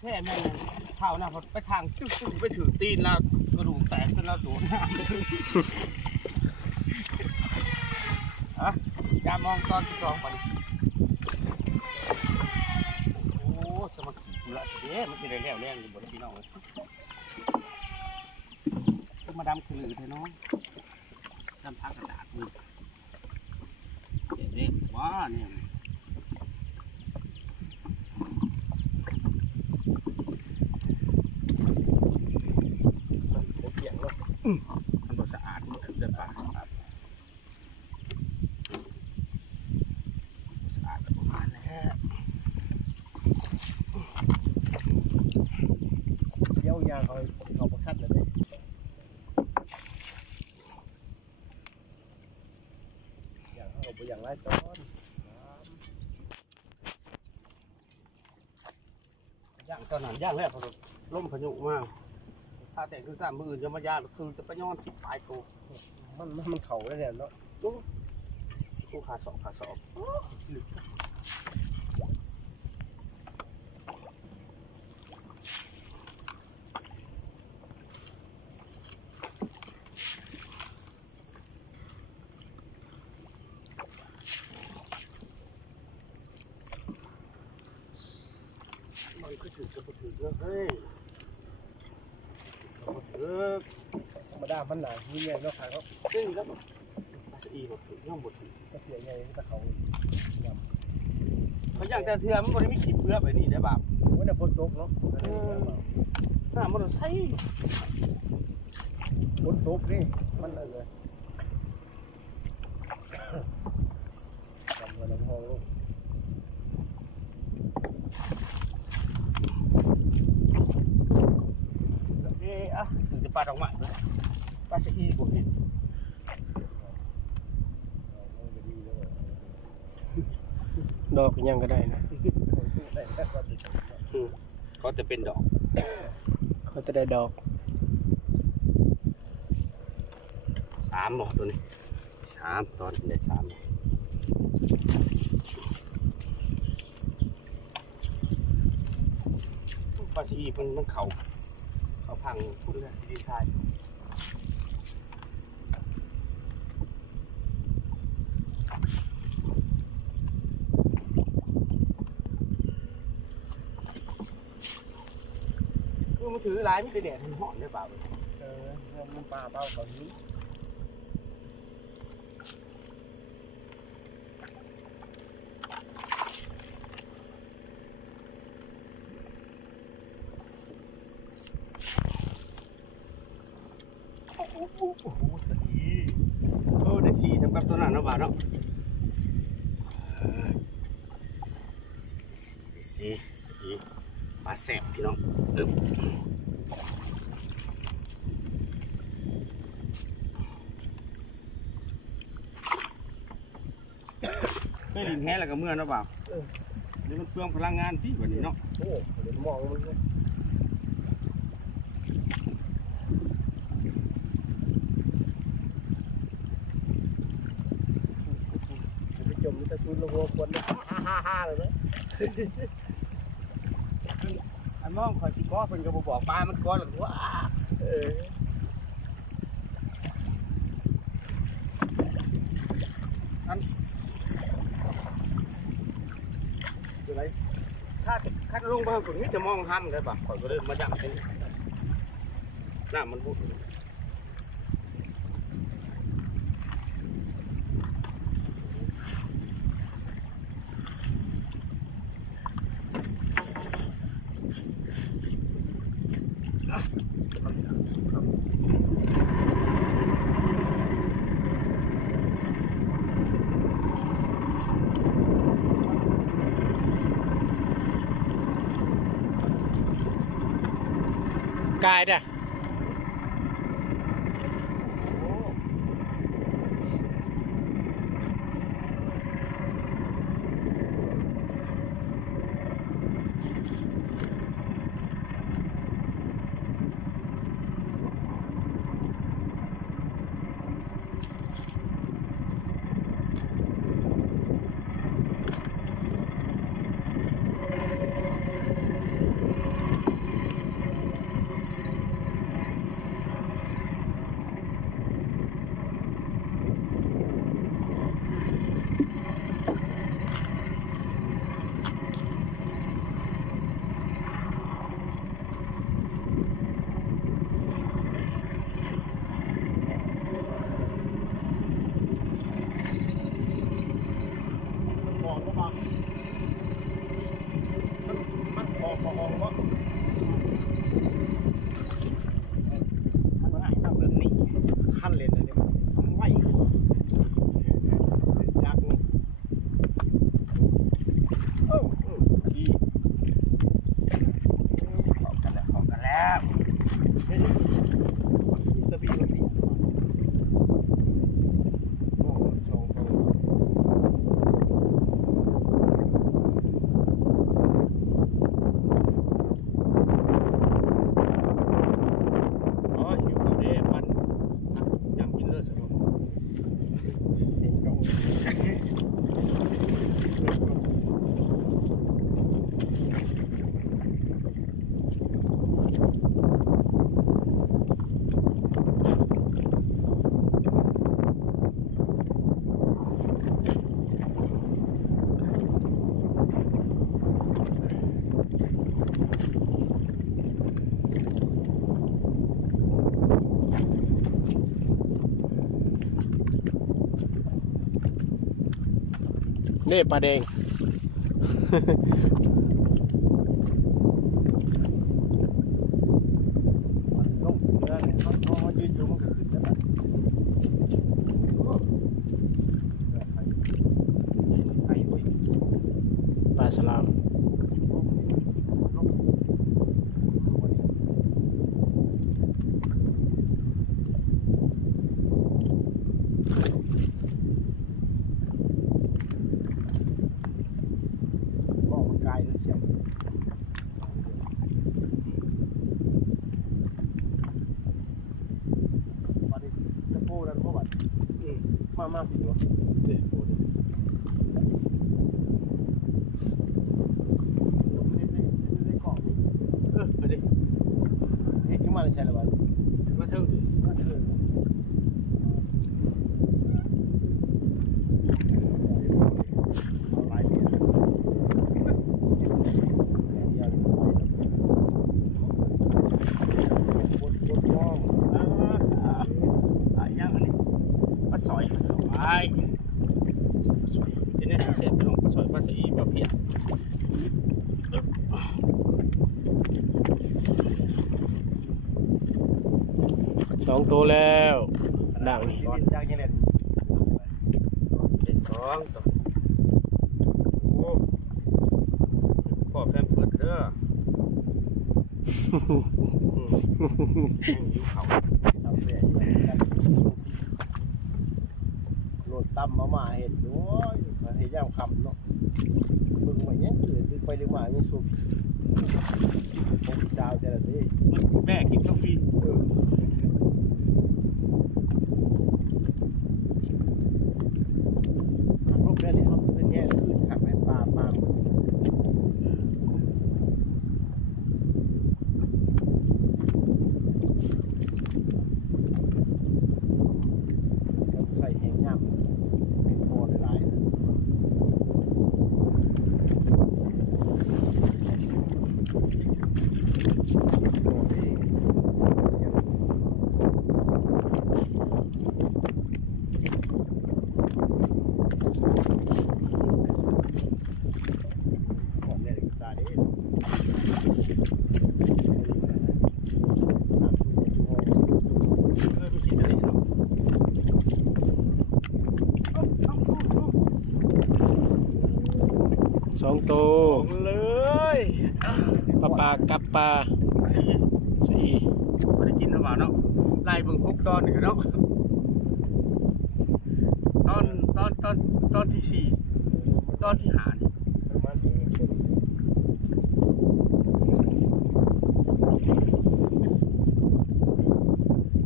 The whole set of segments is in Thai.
แท้แม่เท้าหน้าพอไปทางตึ๊กไปถือตีนแล้วกระดูกแตกจนเราโดนฮะการมองตอนที่สองไปโอ้สมัครละเด้มันจะได้แล้วแรงอยู่บนพี่น้องเลยก็มาดำคือหรือเถอะน้องดำพักกระดาษมือเด็กว้าเนี่ยมันบ่สะอาดมันถึงจะปากสะอาดประมาณนี้เย้ายางเขาประคัดเลยอย่างเขาไปอย่างไรตอนย่างตอนนั้นย่างแรกเขาล่มพายุมากถ้าแต่คือ3 มื้ออื่นจะมาย่างคือจะไปย้อน10 ปลายตัวมันเข่าได้แล้วเนาะกูขาสอบมันก็ถือจะถือเฮ้ยธรรมดามันหนาที่ใหญ่เนาะค่ะเขาซึ่งแล้วอาจจะอีหมดถือย่อมหมดถือก็เสียใหญ่ก็เขาอย่างแต่เทือมันบริไม่ขีดเพื่อไปนี่ได้บ่าวว่าแต่ฝนตกเนาะถ้ามอเตอร์ไซค์ฝนตกนี่มันเลยจำเงินลำพองลูกถึงจะปลาดอกไม้เลยปลาสะอีกว่าพี่ดอกยังก็ได้นะเขาจะเป็นดอกเขาจะได้ดอก3หมดตัวนี้3ตอนได้3ปลาสะอีมันเขาพังพูดเลยดีไซน์มันถือร้ายไม่ได้แดดมันห่อนได้เปล่ามันปลาเปล่าเขานี้โอ้โหสีได้สีทำกับตัวนั้นนะบ่าวเนาะสีปลาแสบพี่น้องไม่ลิงแห้แล้วก็เมื่อนะบ่าวนี่มันเปลืองพลังงานที่กว่านี้เนาะโอ้เดี๋ยวมองมันเลยจมจะชุนหัวคนฮ่าเลยนะอันมองคอยสิก้อเพิ่นก็บอกปลามันก้อนหรือว่าอันอะไรถ้าลงไปคนนี้จะมองห้ามเลยป่ะคอยก็เดินมาจับเป็นหน้ามันบุดกายเด้อ อกบ่ออกบ่มันหายมาเบิ่งนี่ ขั้นเลนอันนี้มันไหวยักษ์โอ้ดี เข้ากันแล้ว สบีกับปีโอ้ชงเขา อ๋อหิวข้าวเด้มันยำกินเลิศซะบ่ เห็นเขา นี่ปลาแดง ลงเนื้อเนี่ยเขายืนอยู่มันก็ขึ้นแล้วแบบ ไข่ด้วย ปลาสลามมาผิดวะเด็กโอ้ยได้กล่องมาดิ เฮ็ดขึ้นมาเลยใช่หรือเปล่า มาถึง มาเถอะเอาหลายเดือนยังอันนี้ปลาสอยทีนี้เสร็จไปลงปลาสอยปลาสีปลาเพีย 2 ตัวแล้วด่างนี่ ร้อนจากยังเล่น ได้2ตัวโอ้พ่อแพมเพิร์ดเด้อหิวข้าว ทำเสียโหลดตั้มมาเห็นด้วยมันเห็นย่างคำเนาะมึงมายังเกิดดึงไปดึงมายังสูบผมเจ้าแต่ละที มันแม่กินกาแฟ รูปได้เลยครับเป็นแง่คือขับไปปลาใส่แห้งย่ำเป็นพอหลาย2 ตัว เลย ปลากับปลา สี ไม่ได้กินหรือเปล่าเนาะไล่เบิ่ง6 ตอนนี่ก็เนาะตอนที่4ตอนที่5นี่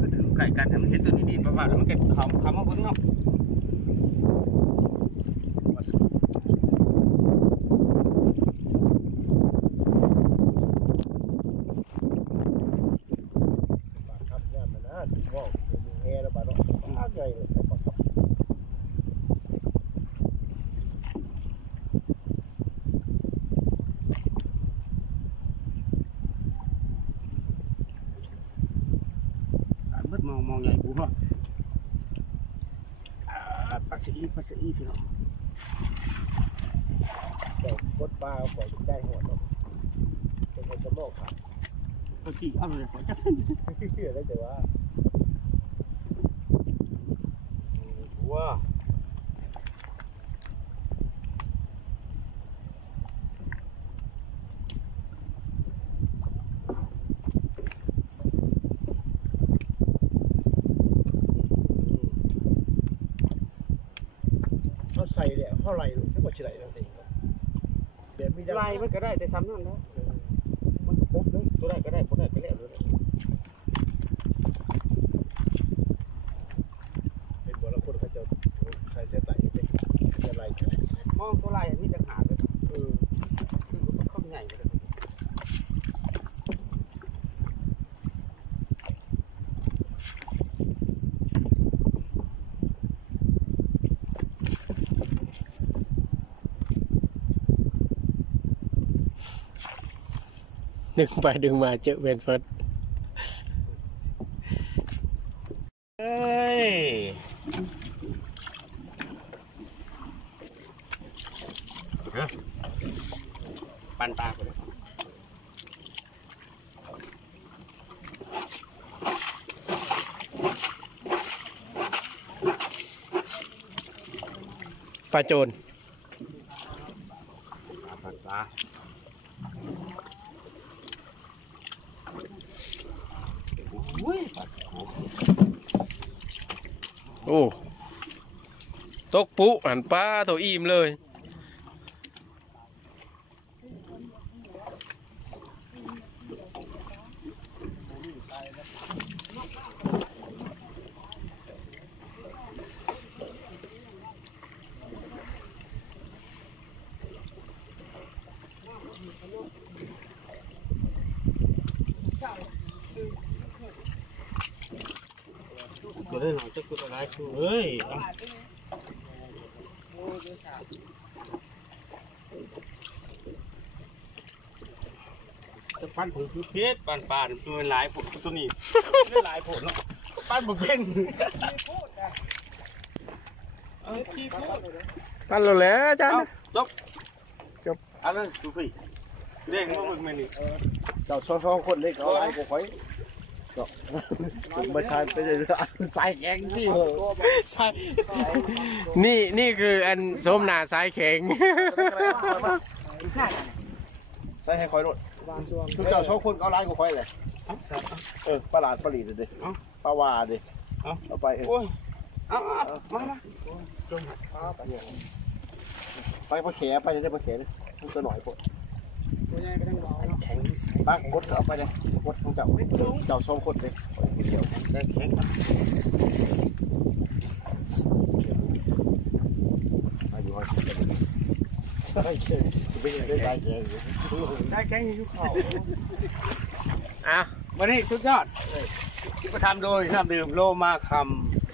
ก็ถือไก่กันให้มันเห็นตัวนี้ดีประมาณแล้วมันเก็บขำมาเบิ่งเนาะมองใหญ่กูเหรอปลาสีพี่น้อง แต่กดปลาปล่อยใจหัวเนาะ จะโลกครับ ก็ขี่เอาเลยขอจับ เชื่อได้แต่ว่า ว้าเขาใส่เนี่ยเท่าไรลูกถ้าบอกเฉลยนั่นสิแบบไม่ได้ ลายมันก็ได้แต่ซ้ำนั่นแล้วมันก็ปุ๊บเลยตัวได้ก็ได้ตัวได้ก็ได้เลย เป็นบัวละคนเขาจะใส่เสื้อไต่เป็นอะไรกัน มองตัวลายอันนี้ต่างหากเลยคือมันเข้าใหญ่เลยดึงไปดึงมาเจอเวนเฟิร์ส เฮ้ยปันตาไปเลย ปลาโจร ปันตา โอ้ตกปุ๊หันปลาตัวอิ่มเลยตัวได้หลังจะกุดอะไรชูเฮ้ยจะปั้นผงคือเพชรปั้นปลาตัวหลายผลตัวนี้ไม่หลายผลเนาะปั้นบุกเพ่งชีพูด ปั้นเราแล้วอาจารย์ จบเอาเลยดูพี่เด้งมาหมึกแม่นี่ เจ้าช่องคนเล็กเอาอะไรกูคอยผมมาใช้ไปเลยใส่แข็งที่ ใช่นี่คืออันส้มหนาสายแข็ง ใส่ให้คอยรถทุกเจ้าช่องคนเอาอะไรกูคอยเลยปลาหลาดปลาหลีดเลยปลาวาดิเอาไปโอ้ยเอามาไปพอแขไปได้พอแขเลยมันตัวหน่อยพวก แข็ง บ้างกดเอาไปเลยกดของเจ้าช่องคนเลยเดี๋ยว ใส่แข็ง อายุใส่แข็งไม่ได้ใส่แข็ง ใส่แข็งอยู่เขา อ่ะ วันนี้สุดยอดที่ประทำโดยน้ำดื่มโลมาคำ